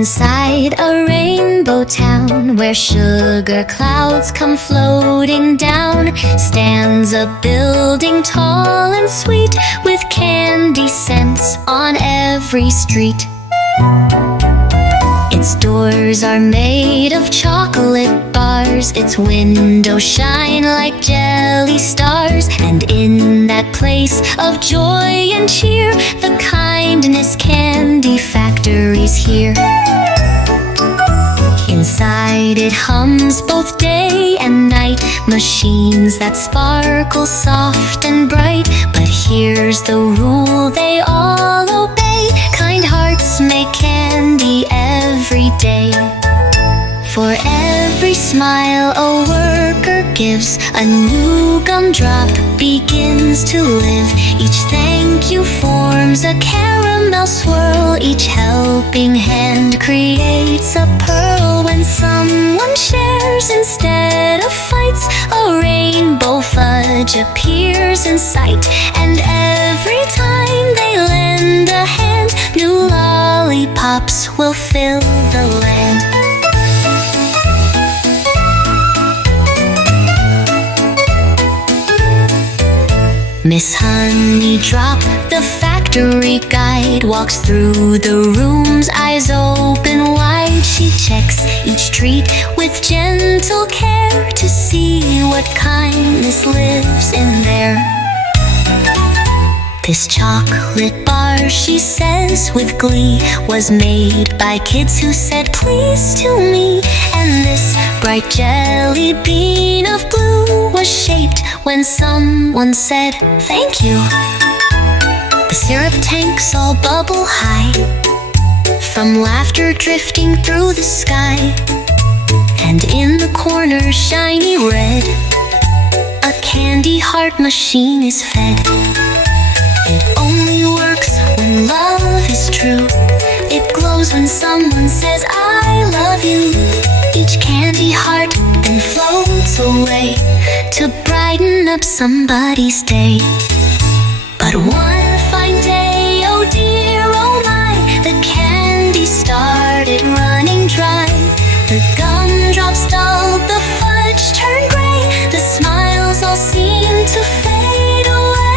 Inside a rainbow town where sugar clouds come floating down stands a building tall and sweet with candy scents on every street. Its doors are made of chocolate bars, its windows shine like jelly stars, and in that place of joy and cheer, the kindness candy factory's here. Inside it hums both day and night, machines that sparkle soft and bright. But here's the rule they all obey: kind hearts make candy every day. For every smile a worker gives, a new gumdrop begins to live. Each thank you forms a caramel swirl, each helping hand creates a pearl. When someone shares instead of fights, a rainbow fudge appears in sight. And every time they lend a hand, new lollipops will fill the land. Miss Honeydrop, the factory guide, walks through the rooms, eyes open wide. She checks each treat with gentle care to see what kindness lives in there. This chocolate bar, she says with glee, was made by kids who said please to me. And this bright jelly bean of blue was shaped when someone said thank you. The syrup tanks all bubble high from laughter drifting through the sky. And in the corner shiny red, a candy heart machine is fed. It only works when love is true. It glows when someone says I love you. Each candy heart then floats away to brighten up somebody's day. But one fine day, oh dear, oh my, the candy started running dry. The gumdrops dulled, the fudge turned gray, the smiles all seemed to fade away.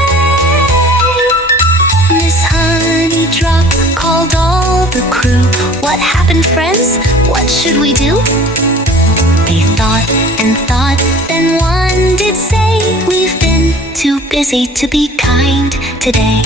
Miss Honeydrop called all the crew. What happened, friends? What should we do? They thought and thought, then one did say, we've been too busy to be kind today.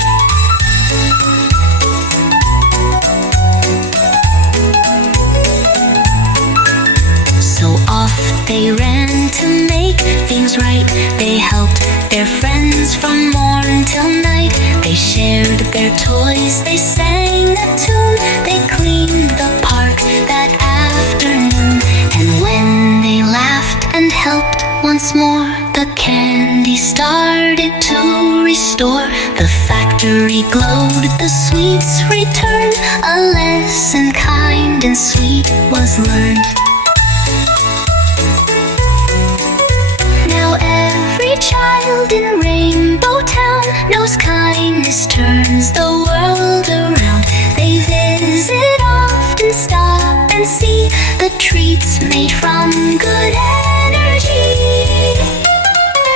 So off they ran to make things right. They helped their friends from morn till night. They shared their toys, they sang a tune, they cleaned the park that afternoon. And when they laughed and helped once more, the candy started to restore. The factory glowed, the sweets returned. A lesson kind and sweet was learned.